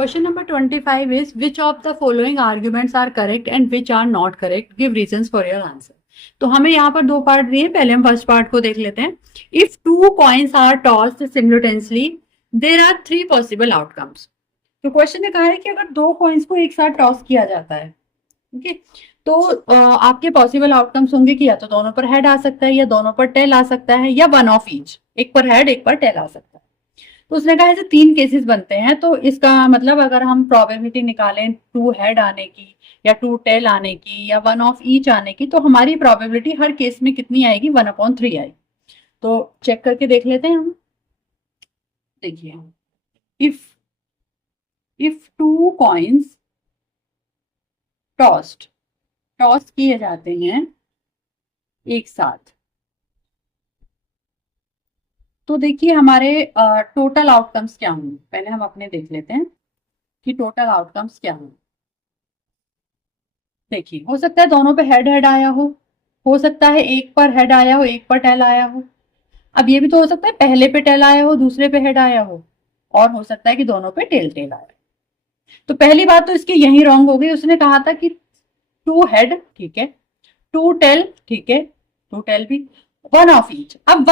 Question number 25 is which of the following arguments are correct and which are not correct? Give reasons for your answer. तो हमें यहाँ पर दो part दिए, पहले हम फर्स्ट पार्ट को देख लेते हैं. If two coins are tossed simultaneously, there are three possible outcomes. तो क्वेश्चन ने कहा है कि अगर दो कॉइन्स को एक साथ टॉस किया जाता है, ओके, तो आपके पॉसिबल आउटकम्स होंगे कि या तो दोनों पर हेड आ सकता है, या दोनों पर टेल आ सकता है, या वन ऑफ ईच, एक पर हेड एक पर टेल आ सकता है. तो उसने कहा ऐसे तीन केसेस बनते हैं. तो इसका मतलब अगर हम प्रोबेबिलिटी निकालें टू हेड आने की, या टू टेल आने की, या वन ऑफ ईच आने की, तो हमारी प्रोबेबिलिटी हर केस में कितनी आएगी? 1/3 आएगी. तो चेक करके देख लेते हैं हम. देखिए, इफ टू कॉइन्स टॉस किए जाते हैं एक साथ, तो देखिए हमारे टोटल आउटकम्स क्या होंगे. पहले हम अपने देख लेते हैं कि टोटल आउटकम्स क्या होंगे. देखिए, हो सकता है दोनों पे हेड हेड आया हो सकता है एक पर हेड आया हो, एक पर टेल आया हो. अब ये भी तो हो सकता है पहले पे टेल आया हो, दूसरे पे हेड आया हो सकता है कि दोनों पे टेल टेल आया. तो पहली बात तो इसकी यही रॉन्ग हो गई. उसने कहा था कि टू हेड ठीक है, टू टेल ठीक है, टू टेल भी, वन ऑफ ईच. अब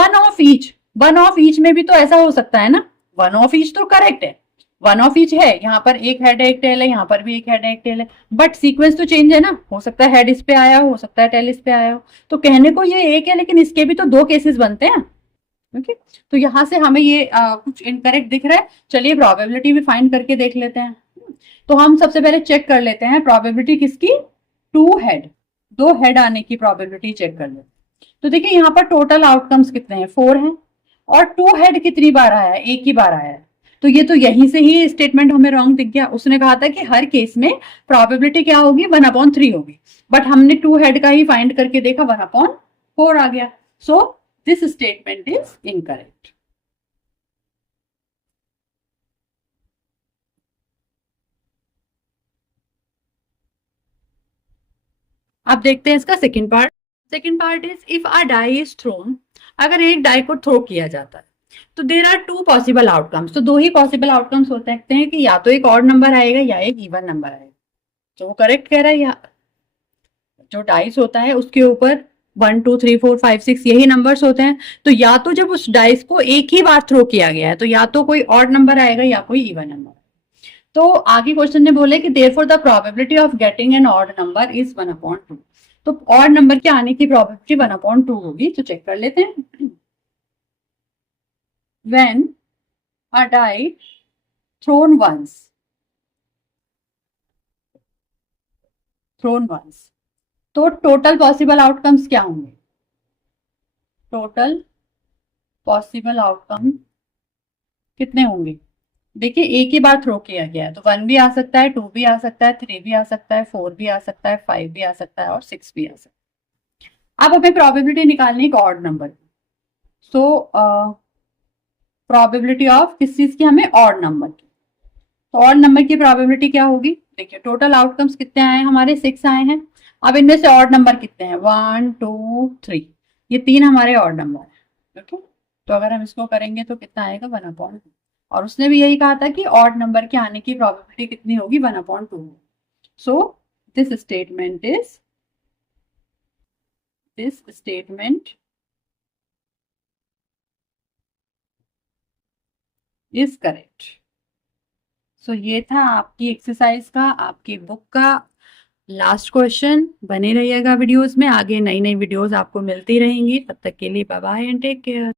वन ऑफ ईच में भी तो ऐसा हो सकता है ना. वन ऑफ ईच तो करेक्ट है, वन ऑफ ईच है, यहाँ पर एक हेड है एक टेल है, यहाँ पर भी एक हेड है एक टेल है, बट सीक्वेंस तो चेंज है ना. हो सकता है हेड इस पे आया हो सकता है टेल इस पे आया हो. तो कहने को ये एक है, लेकिन इसके भी तो दो केसेस बनते हैं. ओके, तो यहां से हमें ये कुछ इनकरेक्ट दिख रहा है. चलिए प्रोबेबिलिटी भी फाइंड करके देख लेते हैं. तो हम सबसे पहले चेक कर लेते हैं प्रोबेबिलिटी किसकी. टू हेड, दो हेड आने की प्रोबेबिलिटी चेक कर लेते हैं. तो देखिए यहाँ पर टोटल आउटकम्स कितने हैं? 4 हैं. और टू हेड कितनी बार आया है? एक ही बार आया है. तो ये तो यहीं से ही स्टेटमेंट हमें रॉन्ग दिख गया. उसने कहा था कि हर केस में प्रोबेबिलिटी क्या होगी? 1/3 होगी. बट हमने टू हेड का ही फाइंड करके देखा, 1/4 आ गया. So this statement is incorrect. अब देखते हैं इसका second part. Second part is if a die is thrown. अगर एक डाई को थ्रो किया जाता है तो there are two possible outcomes. तो दो ही पॉसिबल आउटकम्स हो सकते हैं कि या तो एक ऑड नंबर आएगा या एक इवन नंबर आएगा. तो वो करेक्ट कह रहा है. या जो डाइस होता है उसके ऊपर 1 2 3 4 5 6 यही नंबर्स होते हैं. तो या तो जब उस डाइस को एक ही बार थ्रो किया गया है तो या तो कोई ऑड नंबर आएगा या कोई इवन नंबर. तो आगे क्वेश्चन ने बोले कि therefore the probability of getting an odd number is 1/2. तो ऑड नंबर के आने की प्रोबेबिलिटी 1/2 होगी. तो चेक कर लेते हैं. When a die thrown once, तो टोटल पॉसिबल आउटकम्स क्या होंगे? टोटल पॉसिबल आउटकम कितने होंगे? देखिए एक ही बार थ्रो किया गया है तो 1 भी आ सकता है, 2 भी आ सकता है, 3 भी आ सकता है, 4 भी आ सकता है, 5 भी आ सकता है और 6 भी आ सकता है. अब हमें प्रोबेबिलिटी निकालनी है एक odd number. So probability of किस चीज की? हमें ऑड नंबर की. तो ऑड नंबर की प्रोबेबिलिटी क्या होगी? देखिए टोटल आउटकम्स कितने आए हैं हमारे? 6 आए हैं. अब इनमें से ऑड नंबर कितने हैं? 1 2 3. ये तीन हमारे ऑड नंबर है. ओके, तो अगर हम इसको करेंगे तो कितना आएगा? 1/2. और उसने भी यही कहा था कि ऑड नंबर के आने की प्रोबेबिलिटी कितनी होगी? 1/2. So this statement is correct. सो ये था आपकी एक्सरसाइज का, आपकी बुक का लास्ट क्वेश्चन. बने रहिएगा वीडियोस में, आगे नई नई वीडियोस आपको मिलती रहेंगी. तब तक के लिए bye bye and take care.